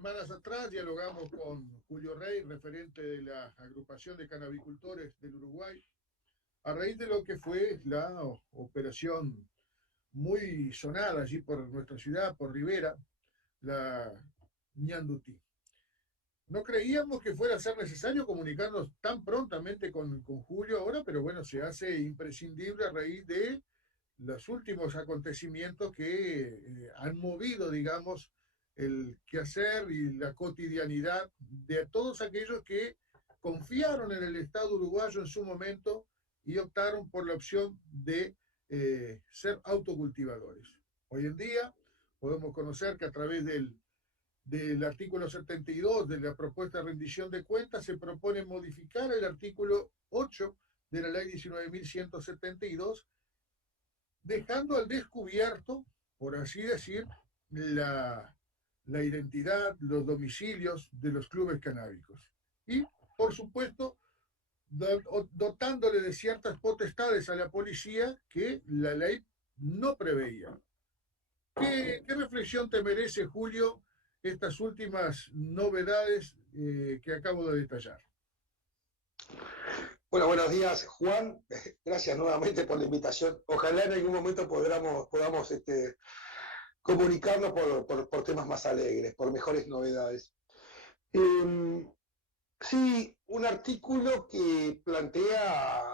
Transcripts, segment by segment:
semanas atrás dialogamos con Julio Rey, referente de la agrupación de canabicultores del Uruguay, a raíz de lo que fue la operación muy sonada allí por nuestra ciudad, por Rivera, la Ñandutí. No creíamos que fuera a ser necesario comunicarnos tan prontamente con Julio ahora, pero bueno, se hace imprescindible a raíz de los últimos acontecimientos que han movido, digamos, el quehacer y la cotidianidad de todos aquellos que confiaron en el Estado uruguayo en su momento y optaron por la opción de ser autocultivadores. Hoy en día podemos conocer que a través del artículo 72 de la propuesta de rendición de cuentas se propone modificar el artículo 8 de la ley 19.172, dejando al descubierto, por así decir, la identidad, los domicilios de los clubes canábicos. Y, por supuesto, dotándole de ciertas potestades a la policía que la ley no preveía. ¿Qué reflexión te merece, Julio, estas últimas novedades que acabo de detallar? Bueno, buenos días, Juan. Gracias nuevamente por la invitación. Ojalá en algún momento podamos comunicarnos por temas más alegres, por mejores novedades. Sí, un artículo que plantea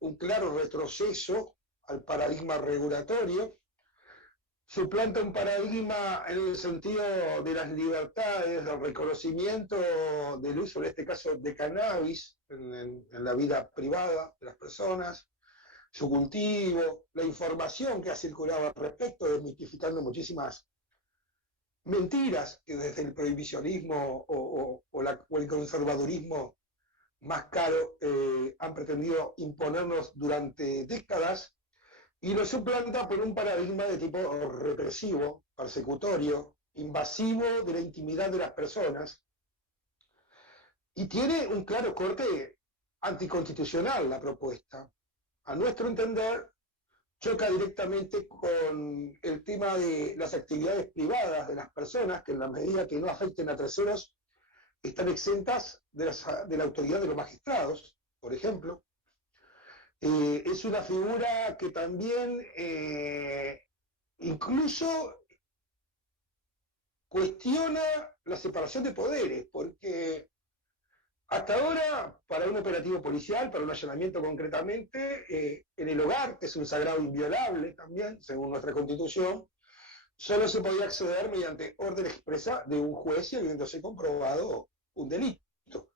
un claro retroceso al paradigma regulatorio, suplanta un paradigma en el sentido de las libertades, del reconocimiento del uso, en este caso, de cannabis en la vida privada de las personas, su cultivo, la información que ha circulado al respecto, desmitificando muchísimas mentiras que desde el prohibicionismo o el conservadurismo más caro han pretendido imponernos durante décadas, y lo suplanta por un paradigma de tipo represivo, persecutorio, invasivo de la intimidad de las personas, y tiene un claro corte anticonstitucional la propuesta. A nuestro entender, choca directamente con el tema de las actividades privadas de las personas, que en la medida que no afecten a terceros, están exentas de la autoridad de los magistrados, por ejemplo. Es una figura que también incluso cuestiona la separación de poderes, porque hasta ahora, para un operativo policial, para un allanamiento concretamente, en el hogar, que es un sagrado inviolable también, según nuestra Constitución, solo se podía acceder mediante orden expresa de un juez y habiéndose comprobado un delito.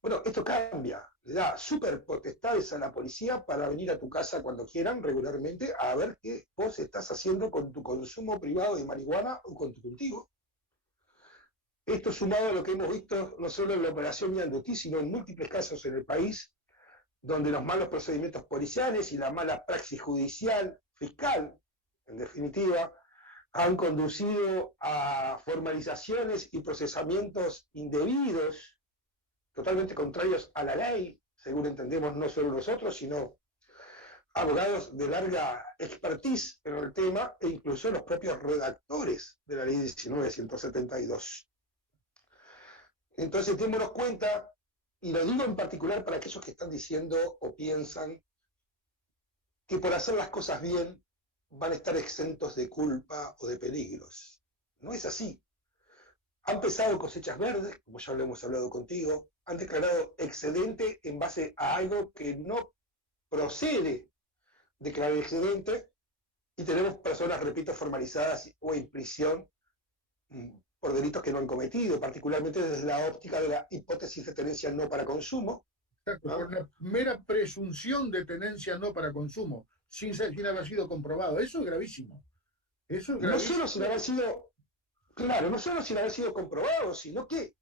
Bueno, esto cambia, le da súper potestades a la policía para venir a tu casa cuando quieran, regularmente, a ver qué vos estás haciendo con tu consumo privado de marihuana o con tu cultivo. Esto sumado a lo que hemos visto no solo en la operación Ñandutí, sino en múltiples casos en el país, donde los malos procedimientos policiales y la mala praxis judicial, fiscal, en definitiva, han conducido a formalizaciones y procesamientos indebidos, totalmente contrarios a la ley, según entendemos no solo nosotros, sino abogados de larga expertise en el tema e incluso los propios redactores de la ley 19.172. Entonces, démonos cuenta, y lo digo en particular para aquellos que están diciendo o piensan que por hacer las cosas bien van a estar exentos de culpa o de peligros. No es así. Han empezado cosechas verdes, como ya lo hemos hablado contigo, han declarado excedente en base a algo que no procede declarar excedente, y tenemos personas, repito, formalizadas o en prisión por delitos que no han cometido, particularmente desde la óptica de la hipótesis de tenencia no para consumo. Exacto, ¿no? Por una mera presunción de tenencia no para consumo, sin haber sido comprobado. Eso es gravísimo. Eso es gravísimo. No solo sin haber sido, claro, no solo sin haber sido comprobado, sino que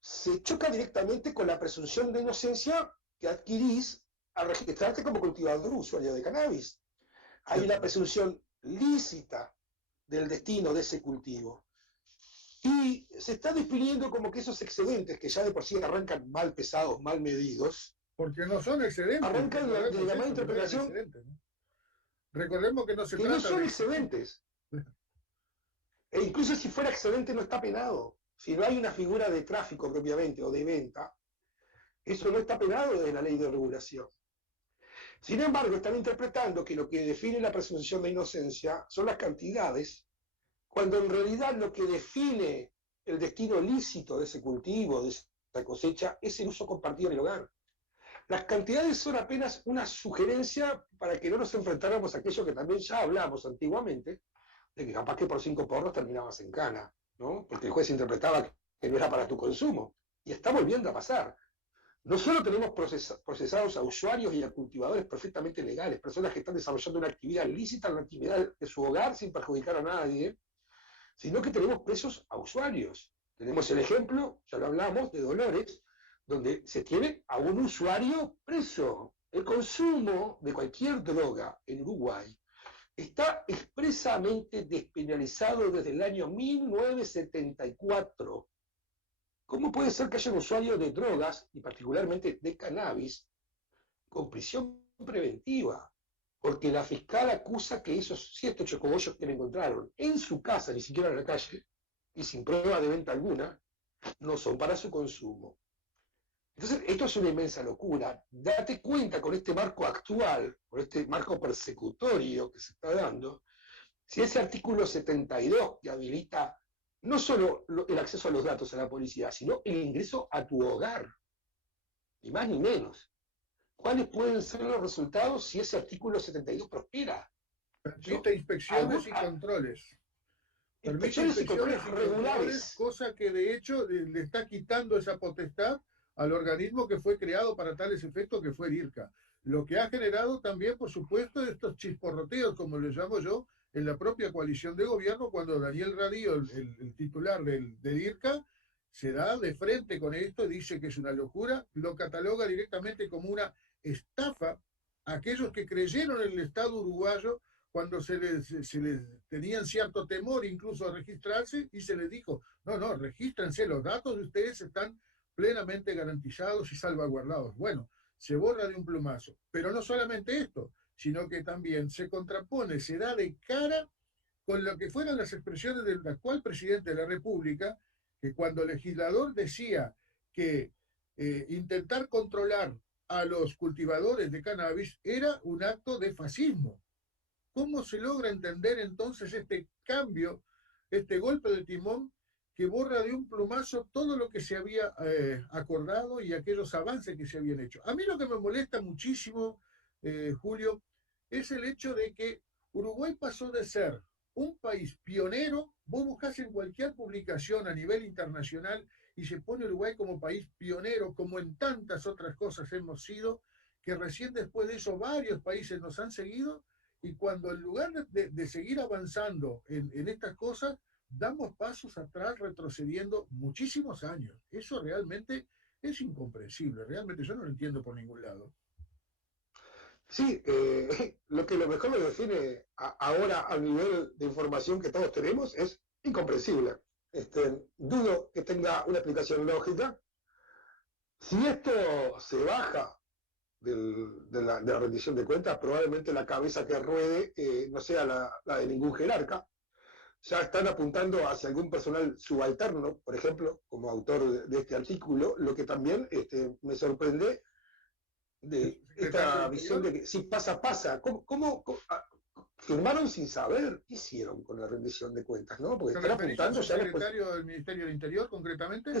se choca directamente con la presunción de inocencia que adquirís al registrarte como cultivador o usuario de cannabis. Hay una presunción lícita del destino de ese cultivo. Y se está definiendo como que esos excedentes, que ya de por sí arrancan mal pesados, mal medidos, porque no son excedentes, arrancan de la mala interpretación, ¿no? Recordemos que no son excedentes. E incluso si fuera excedente no está penado. Si no hay una figura de tráfico propiamente o de venta, eso no está penado desde la ley de regulación. Sin embargo, están interpretando que lo que define la presunción de inocencia son las cantidades, cuando en realidad lo que define el destino lícito de ese cultivo, de esa cosecha, es el uso compartido en el hogar. Las cantidades son apenas una sugerencia para que no nos enfrentáramos a aquello que también ya hablamos antiguamente, de que capaz que por 5 porros terminabas en cana, ¿no? Porque el juez interpretaba que no era para tu consumo. Y está volviendo a pasar. No solo tenemos procesados a usuarios y a cultivadores perfectamente legales, personas que están desarrollando una actividad lícita, una actividad de su hogar sin perjudicar a nadie, sino que tenemos presos a usuarios. Tenemos el ejemplo, ya lo hablamos, de Dolores, donde se tiene a un usuario preso. El consumo de cualquier droga en Uruguay está expresamente despenalizado desde el año 1974. ¿Cómo puede ser que haya un usuario de drogas, y particularmente de cannabis, con prisión preventiva? Porque la fiscal acusa que esos 7 chocobollos que le encontraron en su casa, ni siquiera en la calle, y sin prueba de venta alguna, no son para su consumo. Entonces, esto es una inmensa locura. Date cuenta con este marco actual, con este marco persecutorio que se está dando, si ese artículo 72 que habilita no solo el acceso a los datos a la policía, sino el ingreso a tu hogar, ni más ni menos. ¿Cuáles pueden ser los resultados si ese artículo 72 prospera? Permite inspecciones y controles. Inspecciones y controles regulares. Cosa que de hecho le está quitando esa potestad al organismo que fue creado para tales efectos, que fue el IRCA. Lo que ha generado también, por supuesto, estos chisporroteos, como les llamo yo, en la propia coalición de gobierno, cuando Daniel Radío, el titular del IRCA, se da de frente con esto, dice que es una locura, lo cataloga directamente como una estafa a aquellos que creyeron en el Estado uruguayo cuando se les tenían cierto temor incluso a registrarse, y se les dijo, no, regístrense, los datos de ustedes están plenamente garantizados y salvaguardados. Bueno, se borra de un plumazo. Pero no solamente esto, sino que también se contrapone, se da de cara con lo que fueran las expresiones del actual presidente de la República, que cuando el legislador decía que intentar controlar a los cultivadores de cannabis era un acto de fascismo. ¿Cómo se logra entender entonces este cambio, este golpe de timón que borra de un plumazo todo lo que se había acordado y aquellos avances que se habían hecho? A mí lo que me molesta muchísimo, Julio, es el hecho de que Uruguay pasó de ser un país pionero. Vos buscás en cualquier publicación a nivel internacional y se pone Uruguay como país pionero, como en tantas otras cosas hemos sido, que recién después de eso varios países nos han seguido, y cuando en lugar de seguir avanzando en estas cosas, damos pasos atrás, retrocediendo muchísimos años. Eso realmente es incomprensible, realmente yo no lo entiendo por ningún lado. Sí, lo que lo mejor lo define ahora a nivel de información que todos tenemos es incomprensible. Dudo que tenga una explicación lógica. Si esto se baja de la rendición de cuentas, probablemente la cabeza que ruede no sea la de ningún jerarca. Ya están apuntando hacia algún personal subalterno, por ejemplo, como autor de este artículo, lo que también me sorprende de esta visión de que si pasa, pasa. ¿Cómo firmaron sin saber? ¿Qué hicieron con la rendición de cuentas? ¿No? Porque están apuntando ya... ¿El secretario del Ministerio del Interior, concretamente?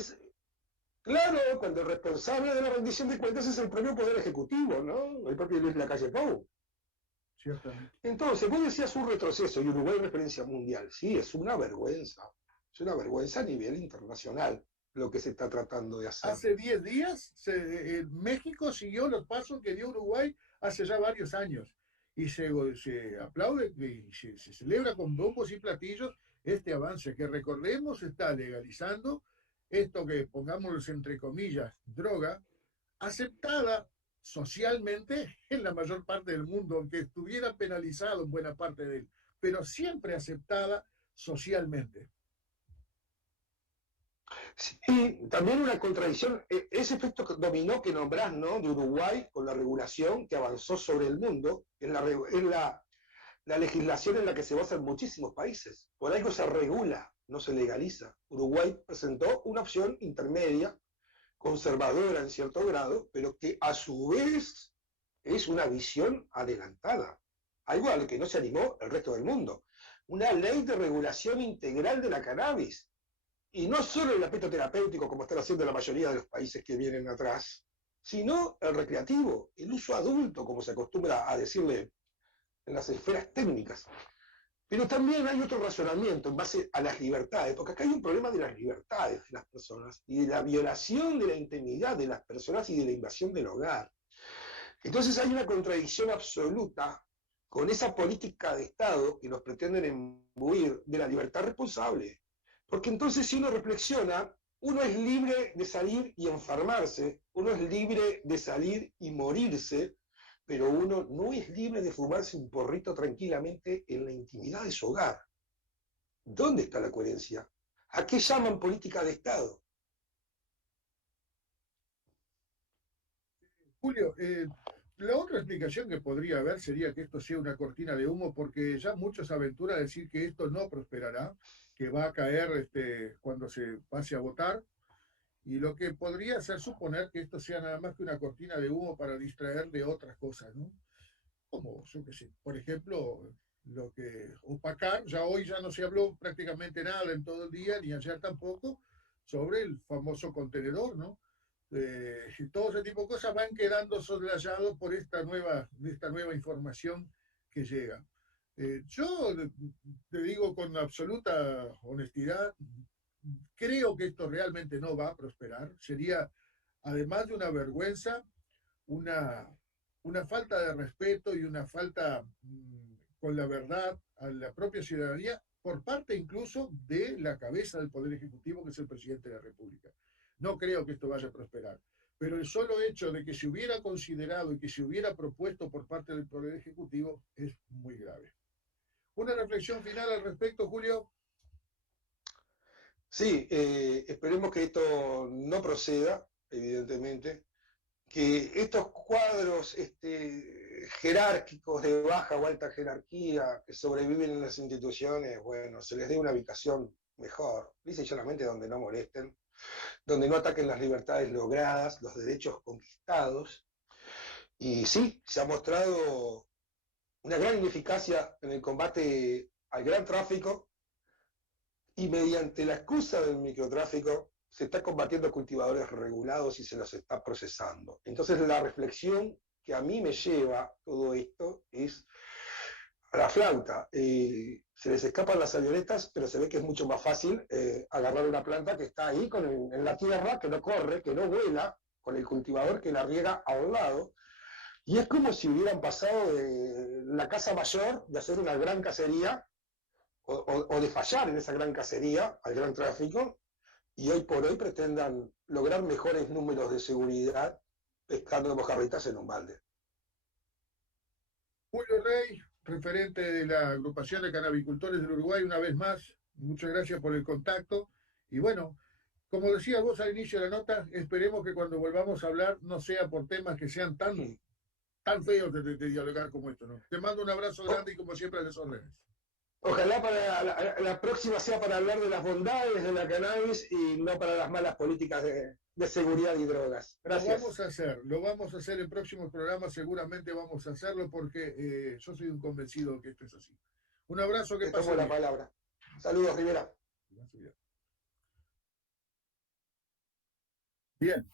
Claro, cuando el responsable de la rendición de cuentas es el propio Poder Ejecutivo, ¿no? El propio Luis Lacalle Pou. Ciertamente. Entonces, vos decías un retroceso y Uruguay referencia mundial. Sí, es una vergüenza. Es una vergüenza a nivel internacional lo que se está tratando de hacer. Hace 10 días México siguió los pasos que dio Uruguay hace ya varios años, y se aplaude y se celebra con bombos y platillos este avance que, recordemos, está legalizando esto que, pongámoslo entre comillas, droga, aceptada socialmente en la mayor parte del mundo, aunque estuviera penalizado en buena parte de él, pero siempre aceptada socialmente. Sí, también una contradicción, ese efecto dominó que nombrás, ¿no?, de Uruguay con la regulación que avanzó sobre el mundo, es la la legislación en la que se basa en muchísimos países. Por algo se regula, no se legaliza. Uruguay presentó una opción intermedia, conservadora en cierto grado, pero que a su vez es una visión adelantada, algo a lo que no se animó el resto del mundo. Una ley de regulación integral de la cannabis, y no solo el aspecto terapéutico, como están haciendo la mayoría de los países que vienen atrás, sino el recreativo, el uso adulto, como se acostumbra a decirle en las esferas técnicas. Pero también hay otro razonamiento en base a las libertades, porque acá hay un problema de las libertades de las personas y de la violación de la intimidad de las personas y de la invasión del hogar. Entonces hay una contradicción absoluta con esa política de Estado que nos pretenden imbuir de la libertad responsable. Porque entonces si uno reflexiona, uno es libre de salir y enfermarse, uno es libre de salir y morirse, pero uno no es libre de fumarse un porrito tranquilamente en la intimidad de su hogar. ¿Dónde está la coherencia? ¿A qué llaman política de Estado? Julio, la otra explicación que podría haber sería que esto sea una cortina de humo, porque ya muchos aventuran a decir que esto no prosperará, que va a caer cuando se pase a votar, y lo que podría hacer suponer que esto sea nada más que una cortina de humo para distraer de otras cosas, ¿no? Como, yo qué sé, por ejemplo, lo que opacar, ya hoy ya no se habló prácticamente nada en todo el día, ni ayer tampoco, sobre el famoso contenedor, ¿no? Y todo ese tipo de cosas van quedando soslayados por esta nueva información que llega. Yo te digo con absoluta honestidad, creo que esto realmente no va a prosperar. Sería, además de una vergüenza, una, una falta de respeto y una falta con la verdad a la propia ciudadanía por parte incluso de la cabeza del Poder Ejecutivo, que es el presidente de la República. No creo que esto vaya a prosperar, pero el solo hecho de que se hubiera considerado y que se hubiera propuesto por parte del Poder Ejecutivo es muy grave. Una reflexión final al respecto, Julio. Sí, esperemos que esto no proceda, evidentemente, que estos cuadros jerárquicos de baja o alta jerarquía que sobreviven en las instituciones, bueno, se les dé una ubicación mejor, lisa y llanamente donde no molesten, donde no ataquen las libertades logradas, los derechos conquistados. Y sí, se ha mostrado una gran ineficacia en el combate al gran tráfico y mediante la excusa del microtráfico se está combatiendo cultivadores regulados y se los está procesando. Entonces la reflexión que a mí me lleva todo esto es a la flauta. Se les escapan las avionetas, pero se ve que es mucho más fácil agarrar una planta que está ahí en la tierra, que no corre, que no vuela, con el cultivador que la riega a un lado. Y es como si hubieran pasado de la casa mayor, de hacer una gran cacería, o de fallar en esa gran cacería, al gran tráfico, y hoy por hoy pretendan lograr mejores números de seguridad pescando mojarritas en un balde. Julio Rey, referente de la agrupación de canabicultores del Uruguay, una vez más, muchas gracias por el contacto. Y bueno, como decías vos al inicio de la nota, esperemos que cuando volvamos a hablar no sea por temas que sean tan feos de dialogar como esto, ¿no? Te mando un abrazo grande y como siempre a las órdenes. Ojalá para la próxima sea para hablar de las bondades de la cannabis y no para las malas políticas de seguridad y drogas. Gracias. Lo vamos a hacer en próximos programas, seguramente vamos a hacerlo porque yo soy un convencido que esto es así. Un abrazo, que Te pase tomo la bien. palabra. Saludos, Rivera. Bien,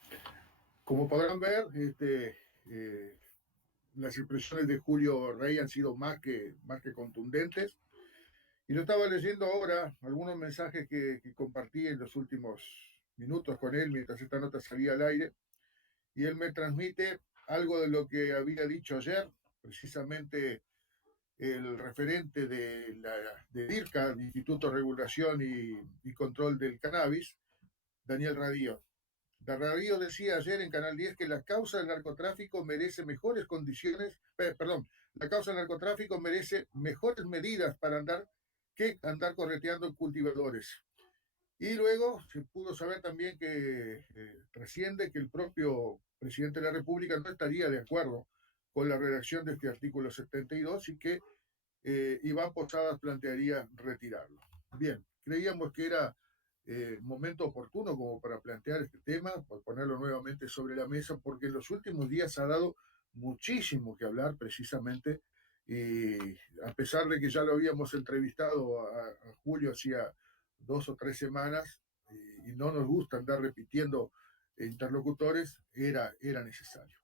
como podrán ver, las expresiones de Julio Rey han sido más que contundentes. Y lo estaba leyendo ahora, algunos mensajes que compartí en los últimos minutos con él mientras esta nota salía al aire. Y él me transmite algo de lo que había dicho ayer, precisamente el referente de DIRCA, el Instituto de Regulación y Control del Cannabis, Daniel Radío. Radío decía ayer en Canal 10 que la causa del narcotráfico merece mejores condiciones, la causa del narcotráfico merece mejores medidas para que andar correteando cultivadores. Y luego se pudo saber también que trasciende que el propio presidente de la República no estaría de acuerdo con la redacción de este artículo 72 y que Iván Posadas plantearía retirarlo. Bien, creíamos que era momento oportuno como para plantear este tema, por ponerlo nuevamente sobre la mesa, porque en los últimos días ha dado muchísimo que hablar precisamente, y a pesar de que ya lo habíamos entrevistado a Julio hacía 2 o 3 semanas, y no nos gusta andar repitiendo interlocutores, era necesario.